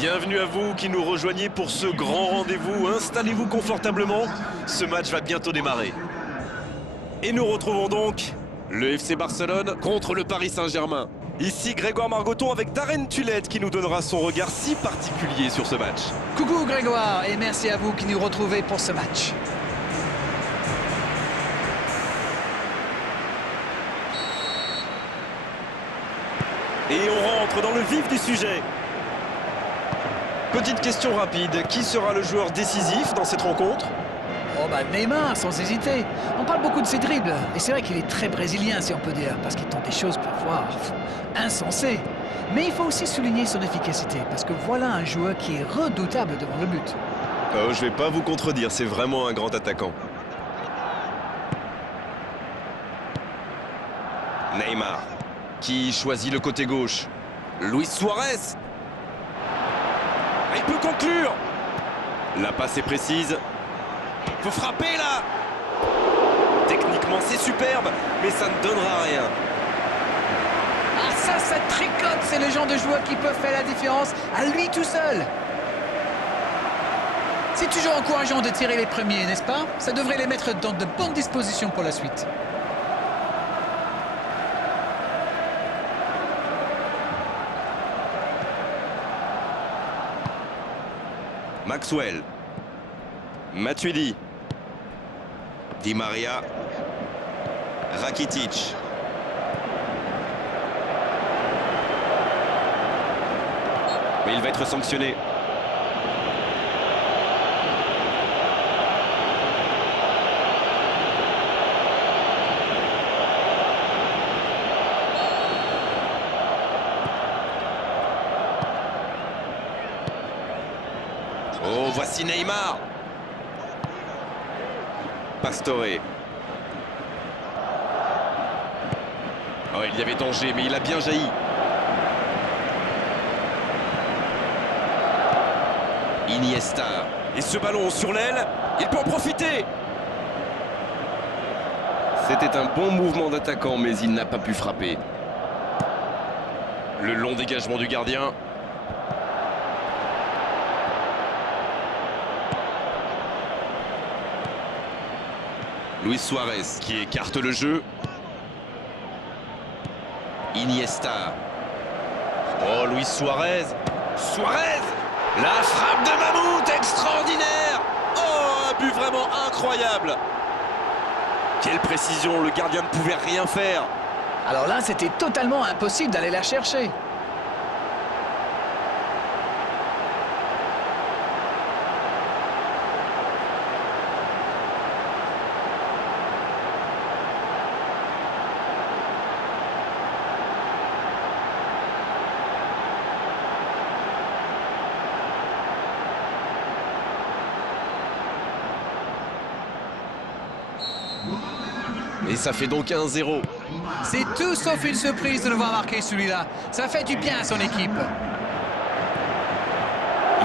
Bienvenue à vous qui nous rejoignez pour ce grand rendez-vous. Installez-vous confortablement, ce match va bientôt démarrer. Et nous retrouvons donc le FC Barcelone contre le Paris Saint-Germain. Ici Grégoire Margoton avec Darren Tulette qui nous donnera son regard si particulier sur ce match. Coucou Grégoire et merci à vous qui nous retrouvez pour ce match. Et on rentre dans le vif du sujet. Petite question rapide, qui sera le joueur décisif dans cette rencontre? Oh bah Neymar, sans hésiter. On parle beaucoup de ses dribbles, et c'est vrai qu'il est très brésilien si on peut dire, parce qu'il tente des choses parfois insensées. Mais il faut aussi souligner son efficacité, parce que voilà un joueur qui est redoutable devant le but. Oh, je vais pas vous contredire, c'est vraiment un grand attaquant. Neymar, qui choisit le côté gauche. Luis Suarez. Il peut conclure. La passe est précise. Faut frapper là. Techniquement c'est superbe, mais ça ne donnera rien. Ah ça tricote, c'est le genre de joueur qui peut faire la différence à lui tout seul. C'est toujours encourageant de tirer les premiers, n'est-ce pas? Ça devrait les mettre dans de bonnes dispositions pour la suite. Maxwell. Matuidi. Di Maria. Rakitic. Mais il va être sanctionné. Oh, voici Neymar. Pastore. Oh, il y avait danger, mais il a bien jailli. Iniesta. Et ce ballon sur l'aile, il peut en profiter. C'était un bon mouvement d'attaquant, mais il n'a pas pu frapper. Le long dégagement du gardien. Luis Suarez qui écarte le jeu. Iniesta. Oh, Luis Suarez. Suarez. La frappe de Mammouth, extraordinaire. Oh, un but vraiment incroyable. Quelle précision, le gardien ne pouvait rien faire. Alors là, c'était totalement impossible d'aller la chercher. Et ça fait donc 1-0. C'est tout sauf une surprise de le voir marquer celui-là. Ça fait du bien à son équipe.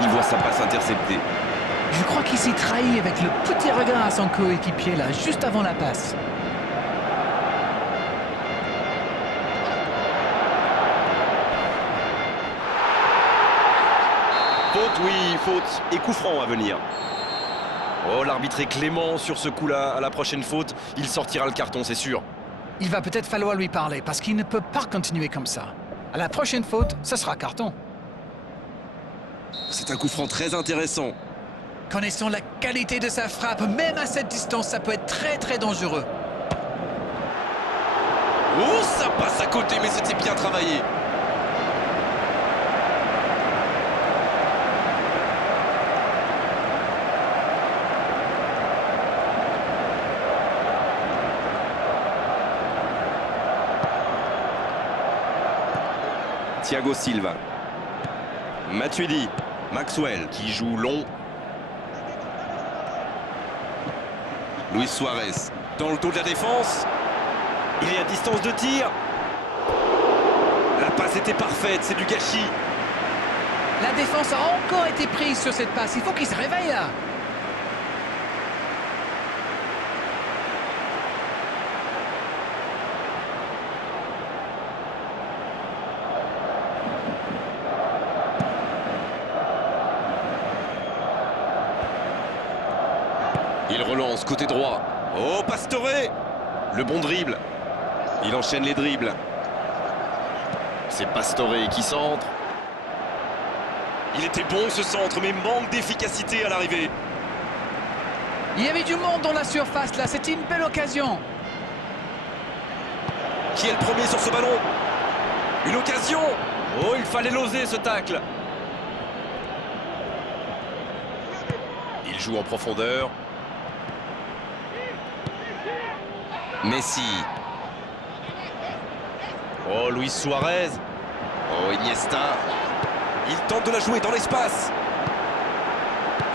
Il voit sa passe interceptée. Je crois qu'il s'est trahi avec le petit regard à son coéquipier là, juste avant la passe. Faute, oui, faute. Et coup franc à venir. Oh, l'arbitre est clément sur ce coup-là. À la prochaine faute, il sortira le carton, c'est sûr. Il va peut-être falloir lui parler, parce qu'il ne peut pas continuer comme ça. À la prochaine faute, ce sera carton. C'est un coup franc très intéressant. Connaissant la qualité de sa frappe, même à cette distance, ça peut être très très dangereux. Oh, ça passe à côté, mais c'était bien travaillé. Thiago Silva. Matuidi. Maxwell qui joue long. Luis Suarez. Dans le dos de la défense. Il est à distance de tir. La passe était parfaite, c'est du gâchis. La défense a encore été prise sur cette passe. Il faut qu'il se réveille là. Il relance côté droit. Oh, Pastore! Le bon dribble. Il enchaîne les dribbles. C'est Pastore qui centre. Il était bon ce centre, mais manque d'efficacité à l'arrivée. Il y avait du monde dans la surface là, c'était une belle occasion. Qui est le premier sur ce ballon? Une occasion! Oh, il fallait l'oser ce tacle. Il joue en profondeur. Messi. Oh, Luis Suarez. Oh, Iniesta. Il tente de la jouer dans l'espace.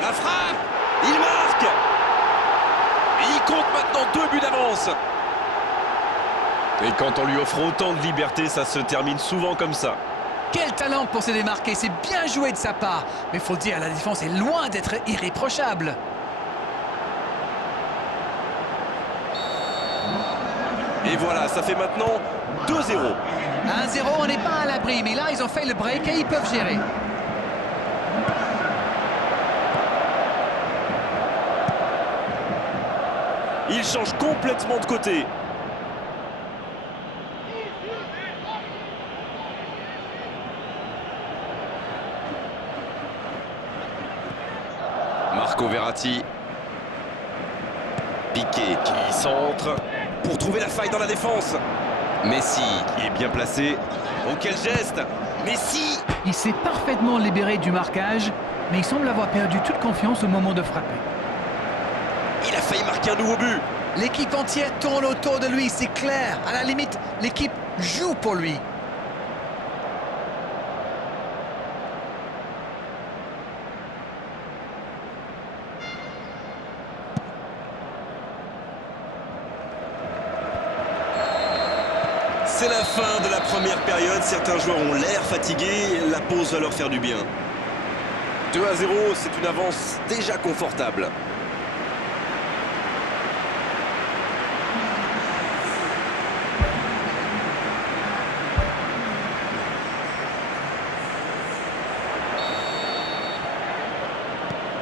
La frappe. Il marque. Et il compte maintenant 2 buts d'avance. Et quand on lui offre autant de liberté, ça se termine souvent comme ça. Quel talent pour se démarquer, c'est bien joué de sa part. Mais faut le dire, la défense est loin d'être irréprochable. Et voilà, ça fait maintenant 2-0. 1-0, on n'est pas à l'abri, mais là, ils ont fait le break et ils peuvent gérer. Il change complètement de côté. Marco Verratti. Piqué qui centre pour trouver la faille dans la défense. Messi qui est bien placé. Oh, quel geste! Messi! Il s'est parfaitement libéré du marquage, mais il semble avoir perdu toute confiance au moment de frapper. Il a failli marquer un nouveau but. L'équipe entière tourne autour de lui, c'est clair. À la limite, l'équipe joue pour lui. C'est la fin de la première période. Certains joueurs ont l'air fatigués. La pause va leur faire du bien. 2-0, c'est une avance déjà confortable.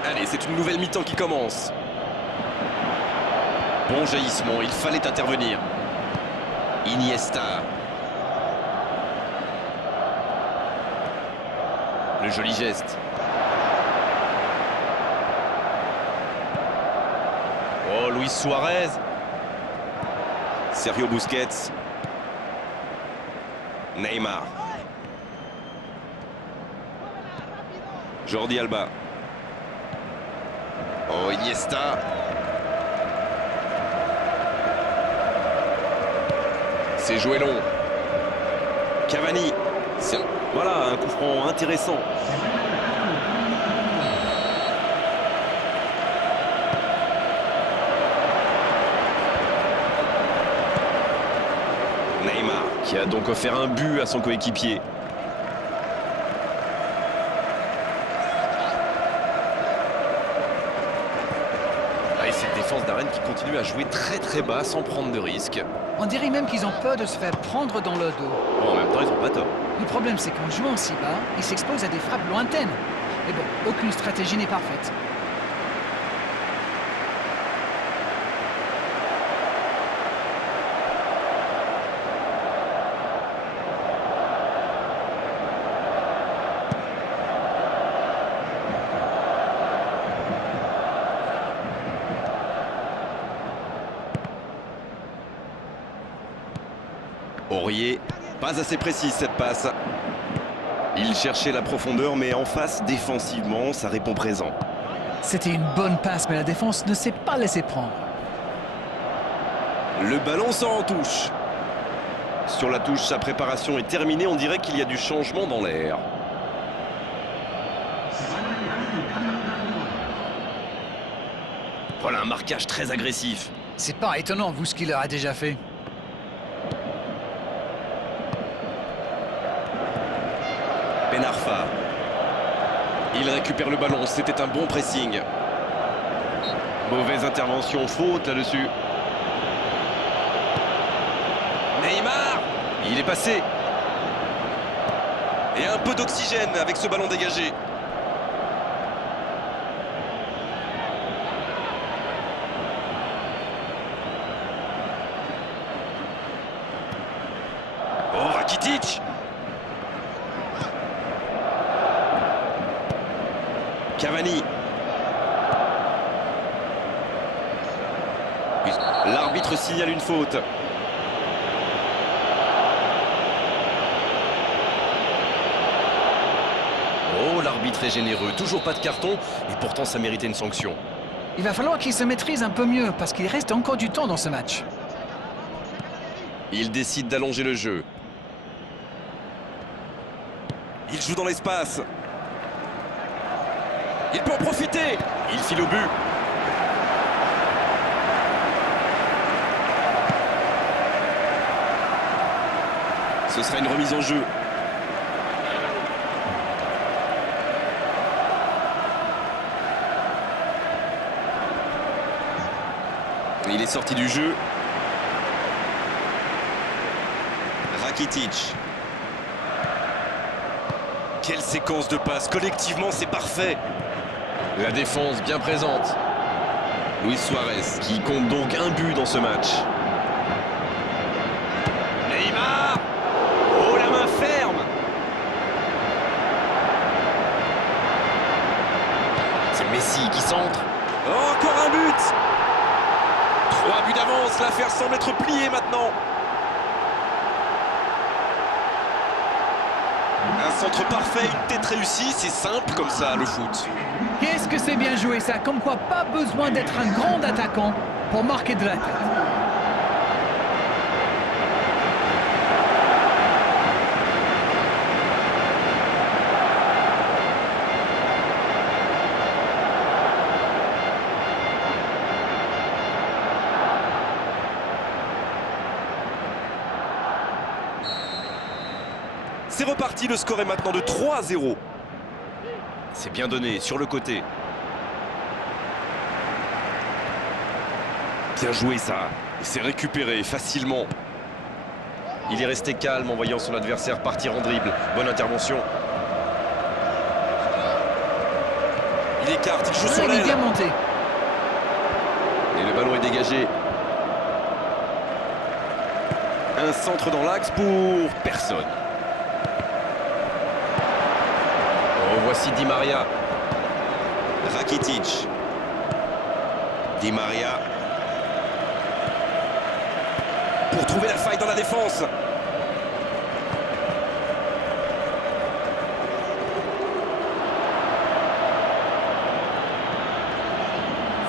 Allez, c'est une nouvelle mi-temps qui commence. Bon jaillissement, il fallait intervenir. Iniesta. Le joli geste. Oh, Luis Suarez. Sergio Busquets. Neymar. Jordi Alba. Oh, Iniesta. C'est joué long. Cavani. Voilà, un coup franc intéressant. Neymar, qui a donc offert un but à son coéquipier. Et cette défense d'Arène qui continue à jouer très bas sans prendre de risques. On dirait même qu'ils ont peur de se faire prendre dans le dos. Bon, en même temps, ils n'ont pas tort. Le problème, c'est qu'en jouant si bas, ils s'exposent à des frappes lointaines. Mais bon, aucune stratégie n'est parfaite. Aurier, pas assez précise cette passe. Il cherchait la profondeur, mais en face, défensivement, ça répond présent. C'était une bonne passe, mais la défense ne s'est pas laissée prendre. Le ballon sort en touche. Sur la touche, sa préparation est terminée. On dirait qu'il y a du changement dans l'air. Voilà un marquage très agressif. C'est pas étonnant, vu ce qu'il leur a déjà fait. Ben Arfa. Il récupère le ballon, c'était un bon pressing. Mauvaise intervention, faute là-dessus. Neymar, il est passé. Et un peu d'oxygène avec ce ballon dégagé. Cavani. L'arbitre signale une faute. Oh, l'arbitre est généreux. Toujours pas de carton et pourtant ça méritait une sanction. Il va falloir qu'il se maîtrise un peu mieux parce qu'il reste encore du temps dans ce match. Il décide d'allonger le jeu. Il joue dans l'espace. Il peut en profiter. Il file au but. Ce sera une remise en jeu. Il est sorti du jeu. Rakitic. Quelle séquence de passes. Collectivement, c'est parfait. La défense bien présente. Luis Suarez qui compte donc un but dans ce match. Neymar. Oh, la main ferme. C'est Messi qui centre. Oh, encore un but. 3 buts d'avance, l'affaire semble être pliée maintenant. Un centre parfait, une tête réussie, c'est simple comme ça le foot. Qu'est-ce que c'est bien joué ça, comme quoi pas besoin d'être un grand attaquant pour marquer de la tête. C'est reparti, le score est maintenant de 3-0. C'est bien donné, sur le côté. Bien joué ça. C'est récupéré facilement. Il est resté calme en voyant son adversaire partir en dribble. Bonne intervention. Il écarte, il joue sur Il est l'aile. bien monté. Et le ballon est dégagé. Un centre dans l'axe pour personne. Voici Di Maria. Rakitic. Di Maria. Pour trouver la faille dans la défense.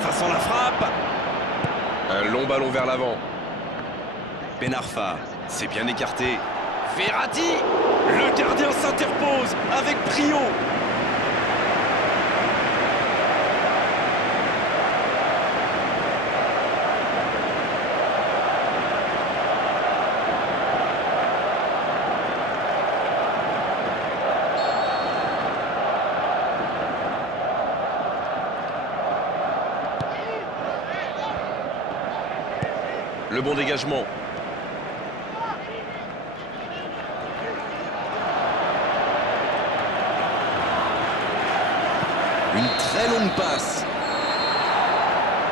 Ça sent la frappe. Un long ballon vers l'avant. Ben Arfa. C'est bien écarté. Verratti. Le gardien s'interpose avec brio. Le bon dégagement. Une très longue passe.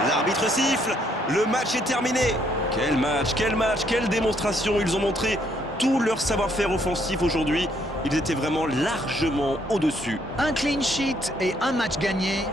L'arbitre siffle. Le match est terminé. Quel match, quelle démonstration. Ils ont montré tout leur savoir-faire offensif aujourd'hui. Ils étaient vraiment largement au-dessus. Un clean sheet et un match gagné.